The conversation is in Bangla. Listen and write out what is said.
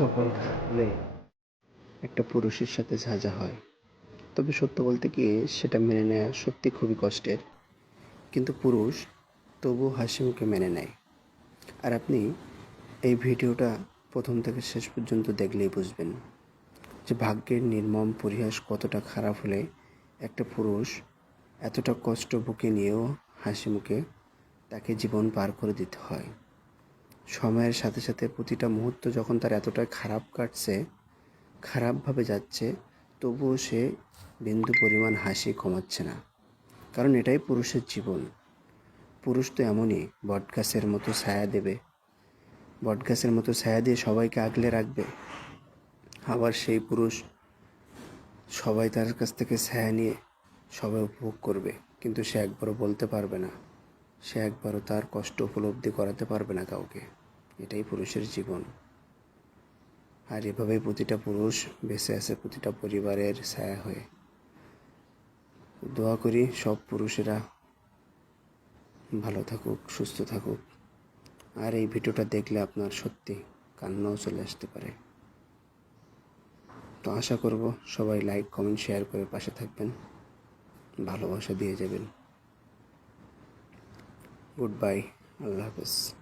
হলে একটা পুরুষের সাথে সাজা হয়। তবে সত্য বলতে কি, সেটা মেনে নেওয়া সত্যি খুবই কষ্টের। কিন্তু পুরুষ তবু হাসিমুখে মেনে নেয়। আর আপনি এই ভিডিওটা প্রথম থেকে শেষ পর্যন্ত দেখলেই বুঝবেন যে ভাগ্যের নির্মম পরিহাস কতটা খারাপ হলে একটা পুরুষ এতটা কষ্ট বুকে নিয়েও হাসি মুখে তাকে জীবন পার করে দিতে হয়। সময়ের সাথে সাথে প্রতিটা মুহূর্ত যখন তার এতটা খারাপ কাটছে, খারাপভাবে যাচ্ছে, তবুও সে বিন্দু পরিমাণ হাসি কমাচ্ছে না। কারণ এটাই পুরুষের জীবন। পুরুষ তো এমনই বটগাছের মতো ছায়া দেবে। বটগাছের মতো ছায়া দিয়ে সবাইকে আগলে রাখবে। আবার সেই পুরুষ সবাই তার কাছ থেকে ছায়া নিয়ে সবাই উপভোগ করবে। কিন্তু সে একবারও বলতে পারবে না। সে একবারও তার কষ্ট উপলব্ধি করাতে পারবে না কাউকে। এটাই পুরুষের জীবন। আর এভাবেই প্রতিটা পুরুষ বেঁচে আছে, প্রতিটা পরিবারের ছায়া হয়ে। দোয়া করি সব পুরুষেরা ভালো থাকুক, সুস্থ থাকুক। আর এই ভিডিওটা দেখলে আপনার সত্যি কান্নাও চলে আসতে পারে। তো আশা করব সবাই লাইক কমেন্ট শেয়ার করে পাশে থাকবেন। ভালোবাসা দিয়ে যাবেন। গুড বাই আল্লাহ হাফেজ।